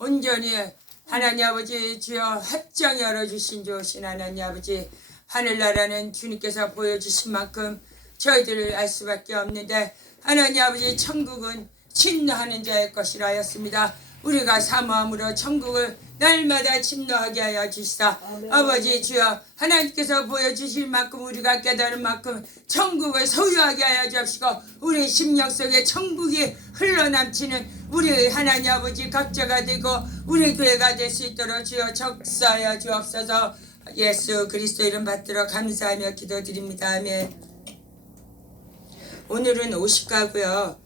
온전히 하나님 아버지 주여 합장 열어주신 주신 하나님 아버지 하늘나라는 주님께서 보여주신 만큼 저희들을 알 수밖에 없는데 하나님 아버지 천국은 침노하는 자의 것이라 하였습니다. 우리가 사모함으로 천국을 날마다 침노하게 하여 주시다. 아버지 주여 하나님께서 보여주실 만큼 우리가 깨달은 만큼 천국을 소유하게 하여 주시고 우리 심령 속에 천국이 흘러넘치는 우리 하나님 아버지 각자가 되고 우리 교회가 될 수 있도록 주여 적사하여 주옵소서. 예수 그리스도 이름 받들어 감사하며 기도드립니다. 아멘. 오늘은 50가고요.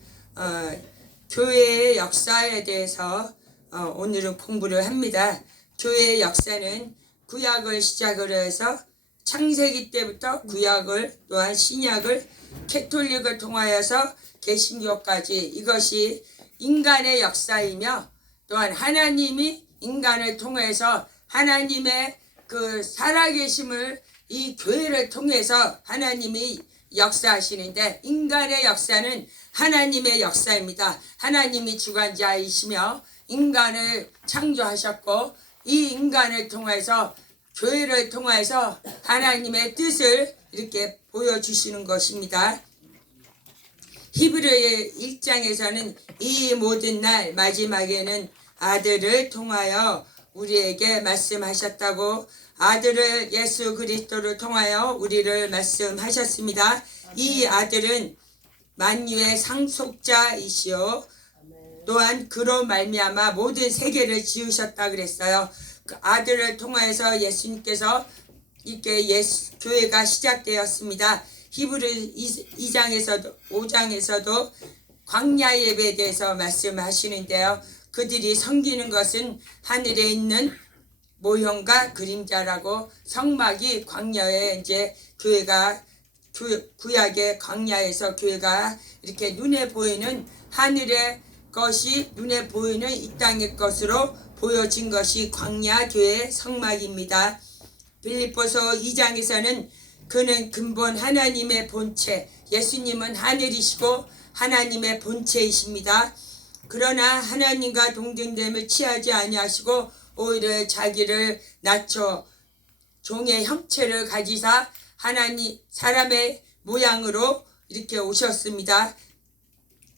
교회의 역사에 대해서 오늘은 공부를 합니다. 교회의 역사는 구약을 시작으로 해서 창세기 때부터 구약을 또한 신약을 캐톨릭을 통하여서 개신교까지 이것이 인간의 역사이며 또한 하나님이 인간을 통해서 하나님의 그 살아계심을 이 교회를 통해서 하나님이 역사하시는데 인간의 역사는 하나님의 역사입니다. 하나님이 주관자이시며 인간을 창조하셨고 이 인간을 통해서 교회를 통해서 하나님의 뜻을 이렇게 보여주시는 것입니다. 히브리의 1장에서는 이 모든 날 마지막에는 아들을 통하여 우리에게 말씀하셨다고 아들을 예수 그리스도를 통하여 우리를 말씀하셨습니다. 이 아들은 만유의 상속자이시오 또한 그로 말미암아 모든 세계를 지으셨다 그랬어요. 그 아들을 통하여서 예수님께서 이렇게 교회가 시작되었습니다. 히브리 2장에서도 5장에서도 광야 예배에 대해서 말씀하시는데요. 그들이 섬기는 것은 하늘에 있는 모형과 그림자라고 성막이 광야에 이제 교회가 구약의 광야에서 교회가 이렇게 눈에 보이는 하늘의 것이 눈에 보이는 이 땅의 것으로 보여진 것이 광야 교회의 성막입니다. 빌립보서 2장에서는 그는 근본 하나님의 본체 예수님은 하늘이시고 하나님의 본체이십니다. 그러나 하나님과 동등됨을 취하지 아니하시고 오히려 자기를 낮춰 종의 형체를 가지사 하나님 사람의 모양으로 이렇게 오셨습니다.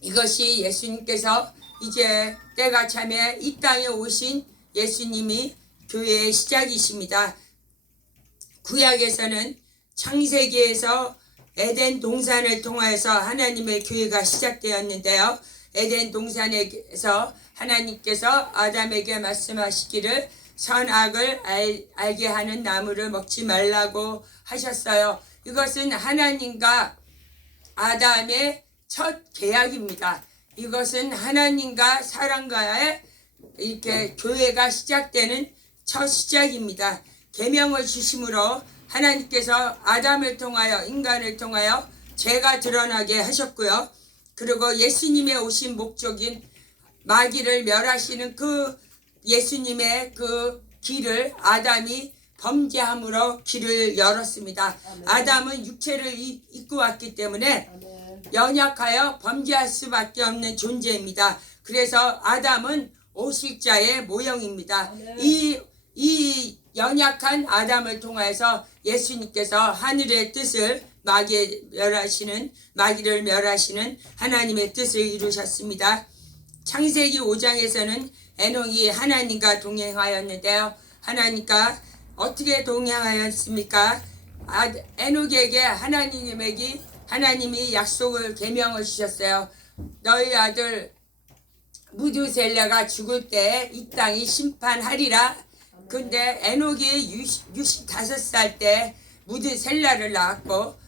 이것이 예수님께서 이제 때가 참에 이 땅에 오신 예수님이 교회의 시작이십니다. 구약에서는 창세기에서 에덴 동산을 통해서 하나님의 교회가 시작되었는데요. 에덴 동산에서 하나님께서 아담에게 말씀하시기를 선악을 알게 하는 나무를 먹지 말라고 하셨어요. 이것은 하나님과 아담의 첫 계약입니다. 이것은 하나님과 사람과의 이렇게 교회가 시작되는 첫 시작입니다. 계명을 주심으로 하나님께서 아담을 통하여 인간을 통하여 죄가 드러나게 하셨고요. 그리고 예수님의 오신 목적인 마귀를 멸하시는 그 예수님의 그 길을 아담이 범죄함으로 길을 열었습니다. 아멘. 아담은 육체를 입고 왔기 때문에 연약하여 범죄할 수밖에 없는 존재입니다. 그래서 아담은 오실자의 모형입니다. 이 연약한 아담을 통해서 예수님께서 하늘의 뜻을 마귀를 멸하시는 하나님의 뜻을 이루셨습니다. 창세기 5장에서는 에녹이 하나님과 동행하였는데요. 하나님과 어떻게 동행하였습니까? 에녹에게 하나님이 약속을 계명을 주셨어요. 너희 아들 무두셀라가 죽을 때 이 땅이 심판하리라. 근데 에녹이 65살 때 무두셀라를 낳았고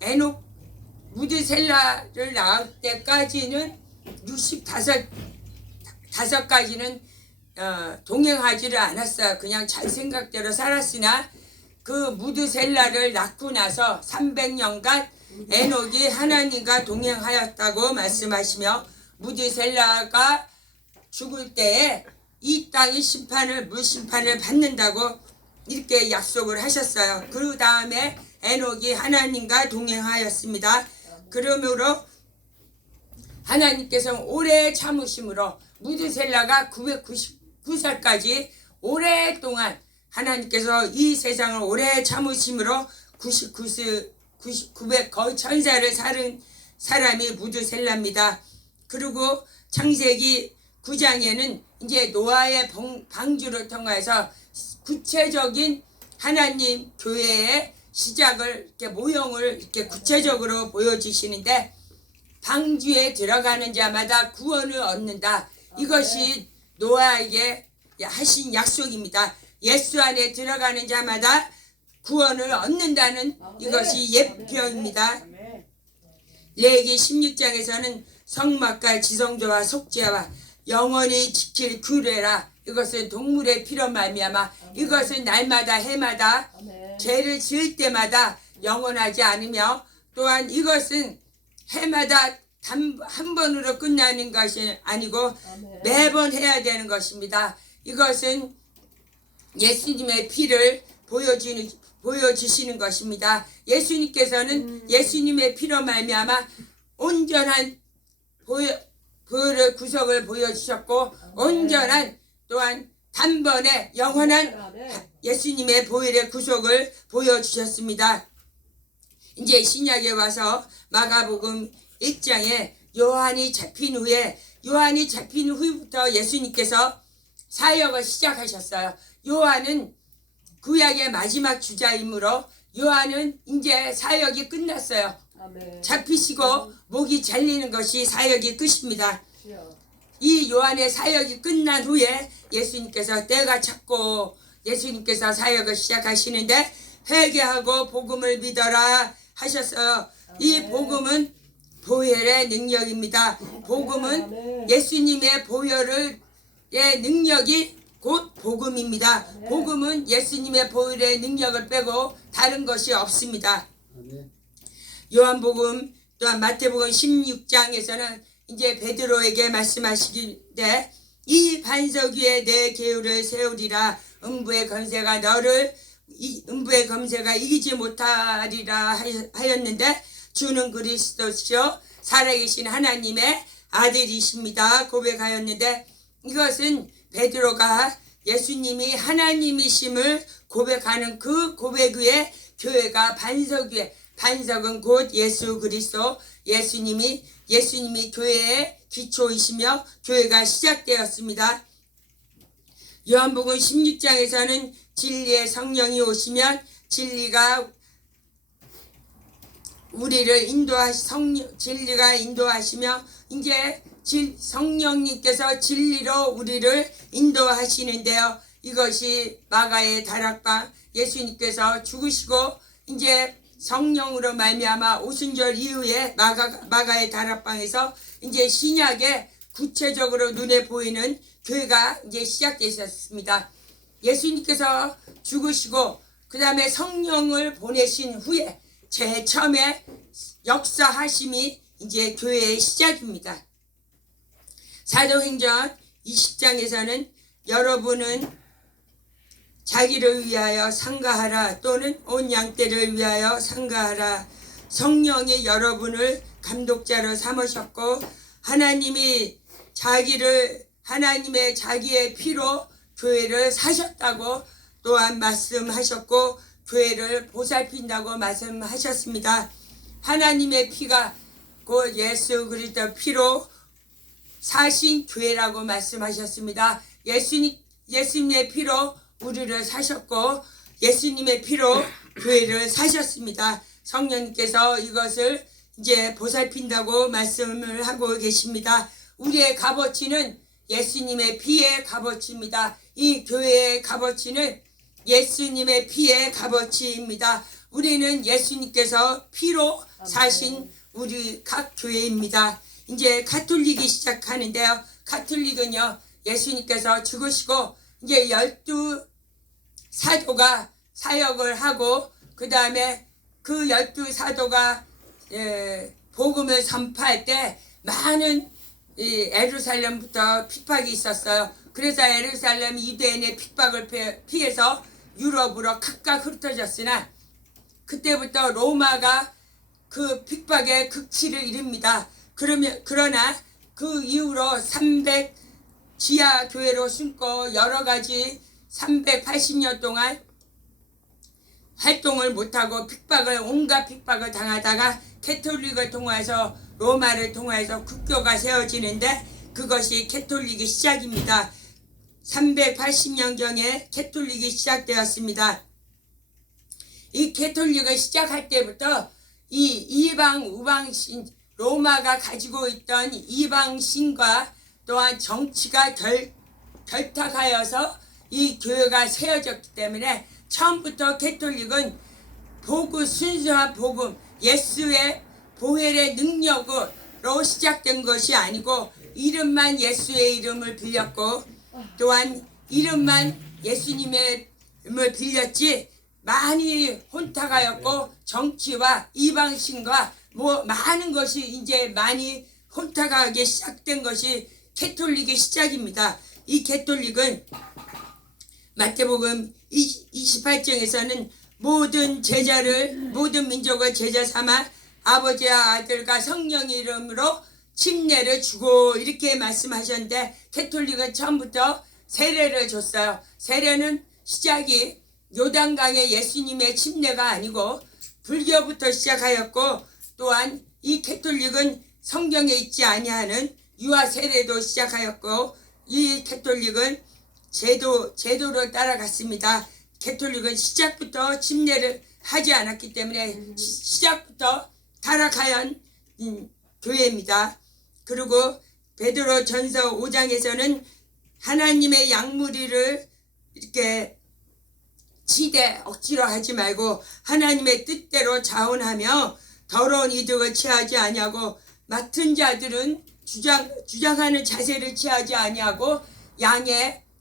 에녹 무두셀라를 낳을 때까지는 65까지는 동행하지를 않았어요. 그냥 자기 생각대로 살았으나 그 무두셀라를 낳고 나서 300년간 에녹이 하나님과 동행하였다고 말씀하시며 무두셀라가 죽을 때에 이 땅이 물심판을 받는다고 이렇게 약속을 하셨어요. 그 다음에 에녹이 하나님과 동행하였습니다. 그러므로 하나님께서 오래 참으심으로 무드셀라가 999살까지 오랫동안 하나님께서 이 세상을 오래 참으심으로 900 거의 1000살을 사는 사람이 무드셀라입니다. 그리고 창세기 9장에는 이제 노아의 방주를 통해서 구체적인 하나님 교회의 시작을 이렇게 모형을 이렇게 구체적으로 보여주시는데, 방주에 들어가는 자마다 구원을 얻는다. 이것이 노아에게 하신 약속입니다. 예수 안에 들어가는 자마다 구원을 얻는다는 이것이 예표입니다. 레위기 16장에서는 성막과 지성소와 속죄와 영원히 지킬 규례라. 이것은 동물의 피로 말미암아 이것은 날마다 해마다 죄를 지을 때마다 영원하지 않으며, 또한 이것은 해마다 한 번으로 끝나는 것이 아니고 매번 해야 되는 것입니다. 이것은 예수님의 피를 보여주시는 것입니다. 예수님께서는 예수님의 피로 말미암아 온전한 보혈의 구속을 보여주셨고, 온전한 또한 단번에 영원한 예수님의 보혈의 구속을 보여주셨습니다. 이제 신약에 와서 마가복음 1장에 요한이 잡힌 후부터 예수님께서 사역을 시작하셨어요. 요한은 구약의 마지막 주자이므로 요한은 이제 사역이 끝났어요. 잡히시고 목이 잘리는 것이 사역이 끝입니다. 이 요한의 사역이 끝난 후에 예수님께서 때가 찼고 예수님께서 사역을 시작하시는데, 회개하고 복음을 믿어라 하셨어요. 이 복음은 보혈의 능력입니다. 복음은 예수님의 보혈의 능력이 곧 복음입니다. 복음은 예수님의 보혈의 능력을 빼고 다른 것이 없습니다. 요한복음 또한 마태복음 16장에서는 이제 베드로에게 말씀하시기에 이 반석 위에 내 계율을 세우리라. 음부의 검새가 이기지 못하리라 하였는데, 주는 그리스도시요 살아계신 하나님의 아들이십니다 고백하였는데, 이것은 베드로가 예수님이 하나님이심을 고백하는 그 고백 위에 교회가 반석 위에, 반석은 곧 예수 그리스도, 예수님이 교회의 기초이시며 교회가 시작되었습니다. 요한복음 16장에서는 진리의 성령이 오시면 진리가 우리를 진리가 인도하시며, 이제 성령님께서 진리로 우리를 인도하시는데요. 이것이 마가의 다락방, 예수님께서 죽으시고 이제 성령으로 말미암아 오순절 이후에 마가의 다락방에서 이제 신약에 구체적으로 눈에 보이는 교회가 이제 시작되셨습니다. 예수님께서 죽으시고 그 다음에 성령을 보내신 후에 제일 처음에 역사하심이 이제 교회의 시작입니다. 사도행전 20장에서는 여러분은 자기를 위하여 상가하라, 또는 온 양떼를 위하여 상가하라. 성령이 여러분을 감독자로 삼으셨고, 하나님의 자기의 피로 교회를 사셨다고 또한 말씀하셨고, 교회를 보살핀다고 말씀하셨습니다. 하나님의 피가 곧 예수 그리스도 피로 사신 교회라고 말씀하셨습니다. 예수님의 피로 우리를 사셨고, 예수님의 피로 교회를 사셨습니다. 성령님께서 이것을 이제 보살핀다고 말씀을 하고 계십니다. 우리의 값어치는 예수님의 피의 값어치입니다. 이 교회의 값어치는 예수님의 피의 값어치입니다. 우리는 예수님께서 피로 사신 우리 각 교회입니다. 이제 가톨릭이 시작하는데요. 가톨릭은요, 예수님께서 죽으시고 이제 12사도가 사역을 하고, 그 다음에 그 12사도가 복음을 선포할 때 많은 예루살렘부터 핍박이 있었어요. 그래서 예루살렘 유대인의 핍박을 피해서 유럽으로 각각 흩어졌으나, 그때부터 로마가 그 핍박의 극치를 이릅니다. 그러나 그 이후로 지하 교회로 숨고 여러 가지 380년 동안 활동을 못하고 온갖 핍박을 당하다가 캐톨릭을 통해서 로마를 통해서 국교가 세워지는데 그것이 캐톨릭의 시작입니다. 380년경에 캐톨릭이 시작되었습니다. 이 캐톨릭을 시작할 때부터 이 이방 우방신 로마가 가지고 있던 이방신과 또한 정치가 결탁하여서 이 교회가 세워졌기 때문에 처음부터 캐톨릭은 순수한 복음 예수의 보혈의 능력으로 시작된 것이 아니고 이름만 예수의 이름을 빌렸고 또한 이름만 예수님의 이름을 빌렸지 많이 혼탁하였고 정치와 이방신과 많은 것이 이제 많이 혼탁하게 시작된 것이 캐톨릭의 시작입니다. 이 캐톨릭은 마태복음 28장에서는 모든 민족을 제자 삼아 아버지와 아들과 성령의 이름으로 침례를 주고 이렇게 말씀하셨는데 캐톨릭은 처음부터 세례를 줬어요. 세례는 시작이 요단강의 예수님의 침례가 아니고 불교부터 시작하였고 또한 이 캐톨릭은 성경에 있지 아니하는 유아 세례도 시작하였고 이 캐톨릭은 제도를 따라갔습니다. 캐톨릭은 시작부터 침례를 하지 않았기 때문에 시작부터 타락하연 교회입니다. 그리고 베드로 전서 5장에서는 하나님의 양무리를 이렇게 억지로 하지 말고 하나님의 뜻대로 자원하며 더러운 이득을 취하지 아니하고 맡은 자들은 주장하는 자세를 취하지 아니하고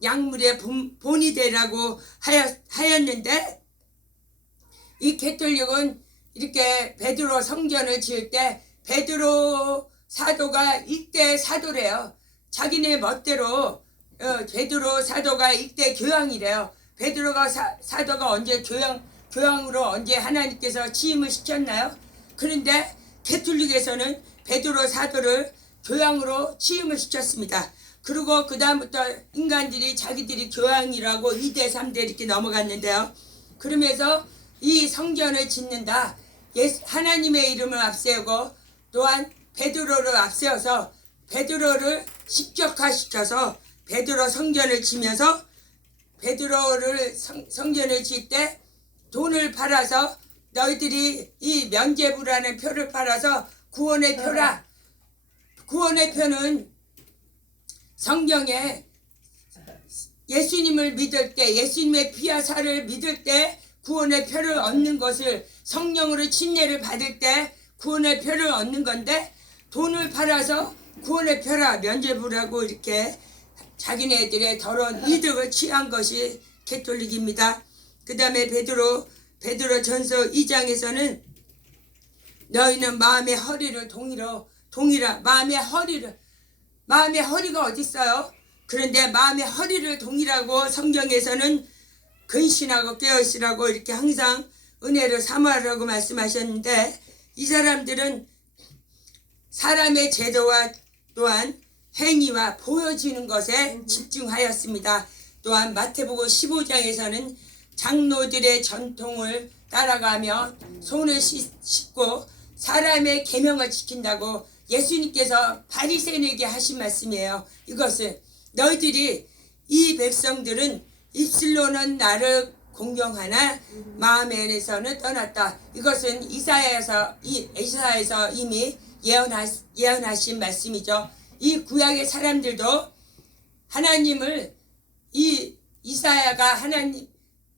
양물의 본이 되라고 하였는데 이 캐톨릭은 이렇게 베드로 성전을 지을 때 베드로 사도가 일대 사도래요. 자기네 멋대로 베드로 사도가 일대 교황이래요. 베드로가 사도가 언제 교황으로 언제 하나님께서 취임을 시켰나요? 그런데 캐톨릭에서는 베드로 사도를 교황으로 취임을 시켰습니다. 그리고 그 다음부터 인간들이 자기들이 교황이라고 2대 3대 이렇게 넘어갔는데요. 그러면서 이 성전을 짓는다. 하나님의 이름을 앞세우고 또한 베드로를 앞세워서 베드로를 십격화시켜서 베드로 성전을 지면서 베드로를 성전을 질 때 돈을 팔아서 너희들이 이 면죄부라는 표를 팔아서 구원의 표라. 구원의 표는 성경에 예수님을 믿을 때 예수님의 피와 살을 믿을 때 구원의 표를 얻는 것을 성령으로 침례를 받을 때 구원의 표를 얻는 건데 돈을 팔아서 구원의 표라 면죄부라고 이렇게 자기네들의 더러운 이득을 취한 것이 캐톨릭입니다. 그 다음에 베드로 전서 2장에서는 너희는 마음의 허리를 마음의 허리가 어디 있어요? 그런데 마음의 허리를 동이라고 성경에서는 근신하고 깨어있으라고 이렇게 항상 은혜를 사모하라고 말씀하셨는데 이 사람들은 사람의 제도와 또한 행위와 보여지는 것에 집중하였습니다. 또한 마태복음 15장에서는 장로들의 전통을 따라가며 손을 씻고 사람의 계명을 지킨다고 예수님께서 바리새인에게 하신 말씀이에요. 이것은 너희들이 이 백성들은 입술로는 나를 공경하나 마음에서는 떠났다. 이것은 이사야에서 이미 예언하신 말씀이죠. 이 구약의 사람들도 하나님을 이 이사야가 하나님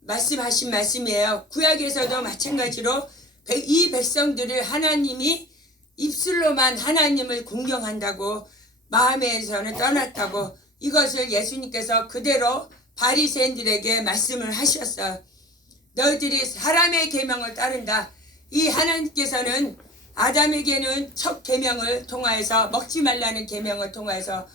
말씀하신 말씀이에요. 구약에서도 마찬가지로 이 백성들을 하나님이 입술로만 하나님을 공경한다고 마음에서는 떠났다고 이것을 예수님께서 그대로 바리새인들에게 말씀을 하셨어요. 너희들이 사람의 계명을 따른다. 이 하나님께서는 아담에게는 첫 계명을 통하여서 먹지 말라는 계명을 통하여서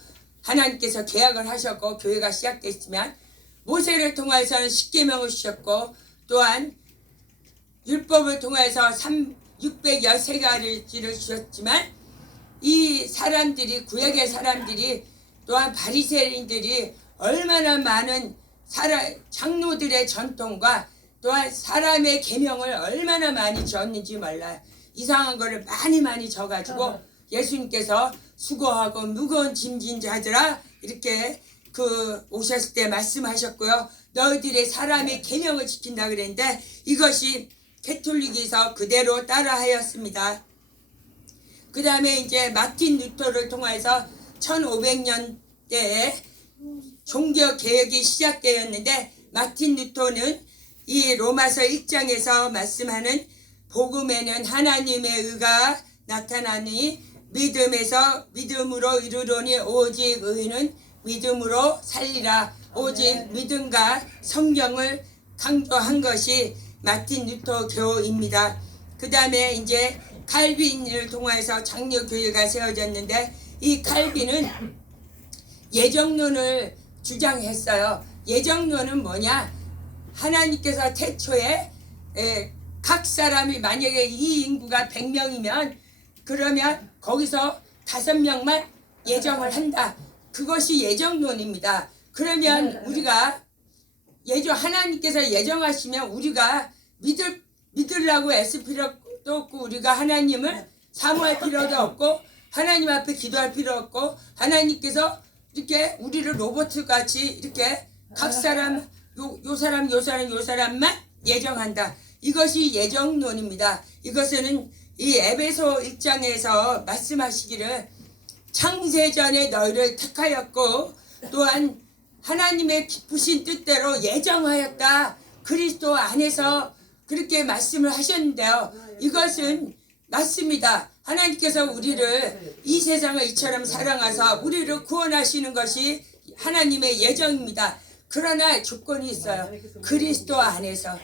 하나님께서 계약을 하셨고 교회가 시작됐지만 모세를 통하여서는 10계명을 주셨고 또한 율법을 통해서 613가지를 주셨지만 이 사람들이 구약의 사람들이 또한 바리새인들이 얼마나 많은 장로들의 전통과 또한 사람의 계명을 얼마나 많이 졌는지 몰라요. 이상한 거를 많이 져가지고 예수님께서 수고하고 무거운 짐진 자들아 이렇게 오셨을 때 말씀하셨고요. 너희들의 사람의 계명을 지킨다 그랬는데 이것이 캐톨릭에서 그대로 따라하였습니다. 그 다음에 이제 마틴 루터를 통해서 1500년대에 종교 개혁이 시작되었는데 마틴 루터는 이 로마서 1장에서 말씀하는 복음에는 하나님의 의가 나타나니 믿음으로 이르노니 오직 의는 믿음으로 살리라. 오직 믿음과 성경을 강조한 것이 마틴 루터 교입니다. 그 다음에 이제 칼빈을 통해서 장로교회가 세워졌는데 이 칼빈은 예정론을 주장했어요. 예정론은 뭐냐? 하나님께서 태초에 각 사람이 만약에 이 인구가 100명이면 그러면 거기서 5명만 예정을 한다. 그것이 예정론입니다. 그러면 우리가 하나님께서 예정하시면 우리가 믿으려고 애쓸 필요도 없고 우리가 하나님을 사모할 필요도 없고 하나님 앞에 기도할 필요 없고 하나님께서 이렇게 우리를 로봇 같이 이렇게 각 사람 요 사람만 예정한다. 이것이 예정론입니다. 이것은 이 에베소 1장에서 말씀하시기를 창세전에 너희를 택하였고 또한 하나님의 기쁘신 뜻대로 예정하였다. 그리스도 안에서 그렇게 말씀을 하셨는데요. 이것은 맞습니다. 하나님께서 우리를 이 세상을 이처럼 사랑하사 우리를 구원하시는 것이 하나님의 예정입니다. 그러나 조건이 있어요. 그리스도 안에서.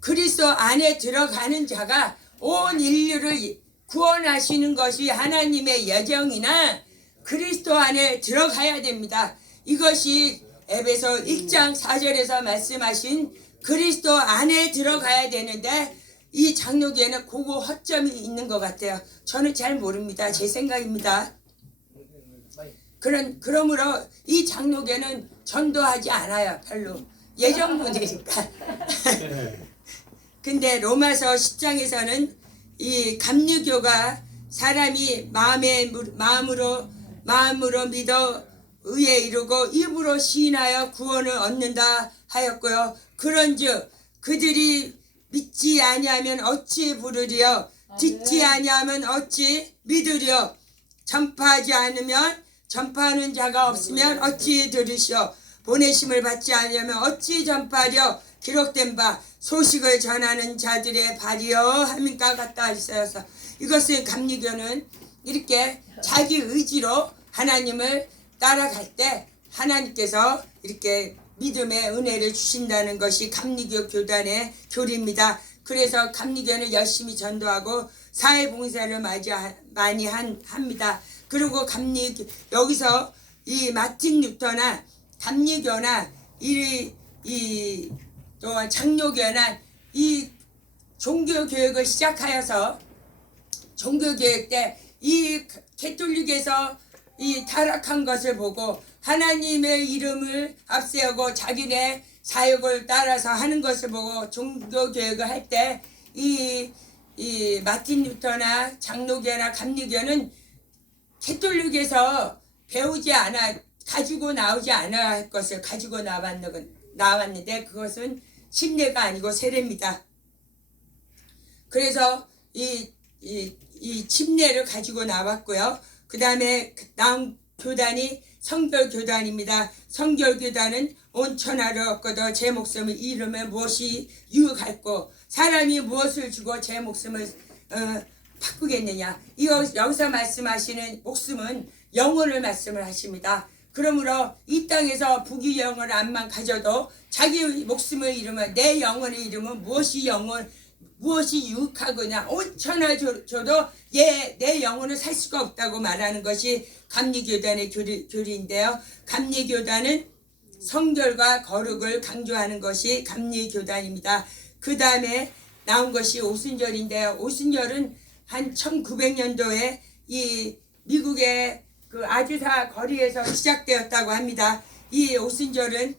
그리스도 안에 들어가는 자가 온 인류를 구원하시는 것이 하나님의 예정이나 그리스도 안에 들어가야 됩니다. 이것이 에베소 1장 4절에서 말씀하신 그리스도 안에 들어가야 되는데 이 장로교에는 그거 허점이 있는 것 같아요. 저는 잘 모릅니다. 제 생각입니다. 그러므로 이 장로교는 전도하지 않아요. 별로. 예정론이니까. 근데 로마서 10장에서는 이 감리교가 사람이 마음으로 믿어 의에 이르고 입으로 시인하여 구원을 얻는다 하였고요. 그런즉 그들이 믿지 아니하면 어찌 부르리요? 듣지 아니하면 어찌 믿으리요? 전파하지 않으면 전파하는 자가 없으면 어찌 들으시오? 보내심을 받지 않으면 어찌 전파하려? 기록된 바 소식을 전하는 자들의 발이여 함인가 같다 하셨어요. 이것을 감리교는 이렇게 자기 의지로 하나님을 따라갈 때 하나님께서 이렇게 믿음의 은혜를 주신다는 것이 감리교 교단의 교리입니다. 그래서 감리교는 열심히 전도하고 사회봉사를 많이 합니다. 그리고 여기서 이 마틴 루터나 감리교나 또 장로교나 이 종교교육을 시작하여서 종교교육 때 이 캐톨릭에서 이 타락한 것을 보고 하나님의 이름을 앞세우고 자기네 사역을 따라서 하는 것을 보고 종교교육을 할 때 이 마틴 루터나 장로교나 감리교는 캐톨릭에서 배우지 않아 가지고 나오지 않아야 할 것을 가지고 나왔는데 그것은 침례가 아니고 세례입니다. 그래서 이 침례를 가지고 나왔고요. 그 다음에 나온 교단이 성결교단입니다. 성결교단은 온 천하를 얻고도 제 목숨을 잃으면 무엇이 유익할꼬? 사람이 무엇을 주고 제 목숨을 바꾸겠느냐? 여기서 말씀하시는 목숨은 영혼을 말씀을 하십니다. 그러므로 이 땅에서 부귀영을 암만 가져도 자기 목숨을 잃으면 내 영혼을 잃으면 무엇이 유익하거냐? 온 천하 줘도 내 영혼을 살 수가 없다고 말하는 것이 감리교단의 교리인데요. 감리교단은 성결과 거룩을 강조하는 것이 감리교단입니다. 그 다음에 나온 것이 오순절인데요. 오순절은 한 1900년도에 이 미국의 그 아주사 거리에서 시작되었다고 합니다. 이 오순절은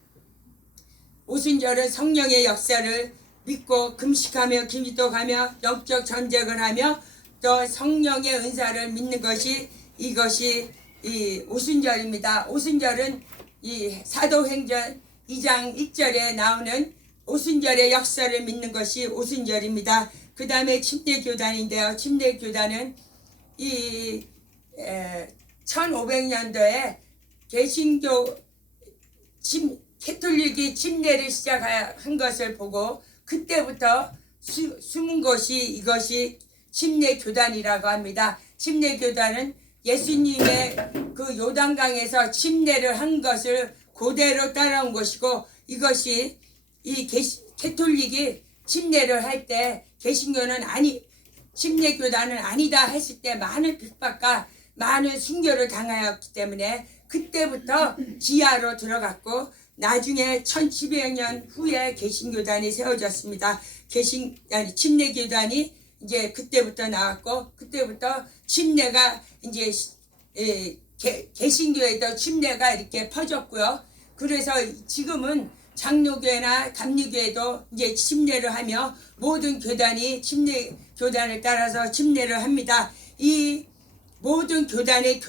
성령의 역사를 믿고 금식하며 기도하며 영적 전쟁을 하며 또 성령의 은사를 믿는 것이 이것이 이 오순절입니다. 오순절은 이 사도행전 2장 1절에 나오는 오순절의 역사를 믿는 것이 오순절입니다. 그 다음에 침례교단인데요. 침례교단은 이 1500년도에 개신교 캐톨릭이 침례를 시작한 것을 보고 그때부터 숨은 것이 이것이 침례교단이라고 합니다. 침례교단은 예수님의 그 요단강에서 침례를 한 것을 그대로 따라온 것이고 이것이 이 캐톨릭이 침례를 할 때 개신교는 침례교단은 아니다 했을 때 많은 핍박과 많은 순교를 당하였기 때문에 그때부터 지하로 들어갔고 나중에 1700년 후에 개신교단이 세워졌습니다. 침례교단이 이제 그때부터 나왔고 그때부터 침례가 이제 개신교에도 침례가 이렇게 퍼졌고요. 그래서 지금은 장로교회나 감리교회도 이제 침례를 하며 모든 교단이 침례교단을 따라서 침례를 합니다. 이 모든 교단의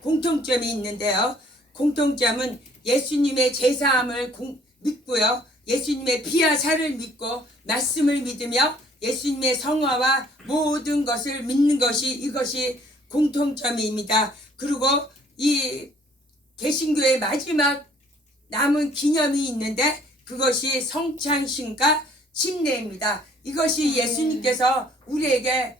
공통점이 있는데요. 공통점은 예수님의 제사함을 믿고요. 예수님의 피와 살을 믿고 말씀을 믿으며 예수님의 성화와 모든 것을 믿는 것이 이것이 공통점입니다. 그리고 이 개신교의 마지막 남은 기념이 있는데 그것이 성찬식과 침례입니다. 이것이 예수님께서 우리에게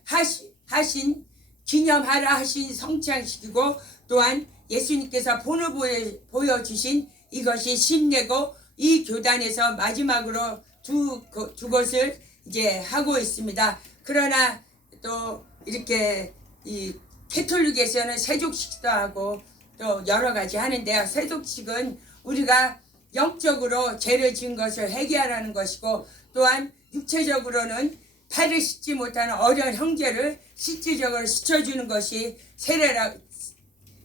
하신 기념하라 하신 성찬식이고 또한 예수님께서 본을 보여주신 이것이 침례고 이 교단에서 마지막으로 두 것을 이제 하고 있습니다. 그러나 또 이렇게 이 캐톨릭에서는 세족식도 하고 또 여러 가지 하는데요. 세족식은 우리가 영적으로 죄를 지은 것을 회개하라는 것이고 또한 육체적으로는 팔을 씻지 못하는 어려운 형제를 실질적으로 씻어주는 것이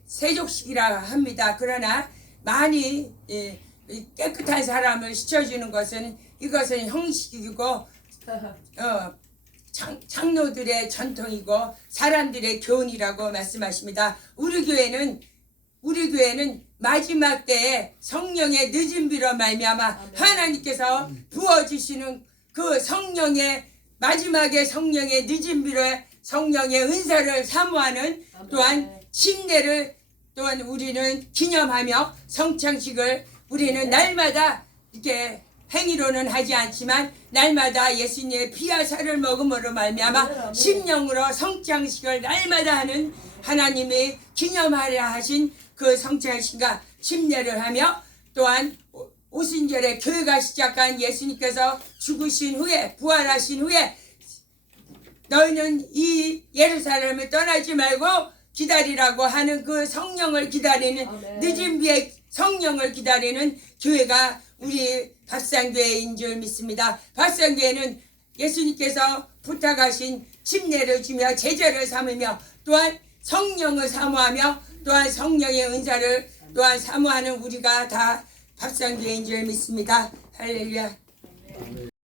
세족식이라 합니다. 그러나 많이 깨끗한 사람을 씻어주는 것은 이것은 형식이고 장로들의 전통이고 사람들의 교훈이라고 말씀하십니다. 우리 교회는 마지막 때에 성령의 늦은 비로 말미암아 하나님께서 부어주시는 그 성령의 마지막에 성령의 늦은 비로 성령의 은사를 사모하는 또한 침례를 또한 우리는 기념하며 성찬식을 우리는 날마다 이렇게 행위로는 하지 않지만 날마다 예수님의 피와 살을 먹음으로 말미암아 심령으로 성찬식을 날마다 하는 하나님의 기념하려 하신 그 성찬식과 침례를 하며 또한 오순절에 교회가 시작한 예수님께서 죽으신 후에 부활하신 후에 너희는 이 예루살렘을 떠나지 말고 기다리라고 하는 그 성령을 기다리는 늦은 비의 성령을 기다리는 교회가 우리 밥상교회인 줄 믿습니다. 밥상교회는 예수님께서 부탁하신 침례를 주며 제자를 삼으며 또한 성령을 사모하며 또한 성령의 은사를 또한 사모하는 우리가 다 밥상교회인 줄 믿습니다. 할렐루야.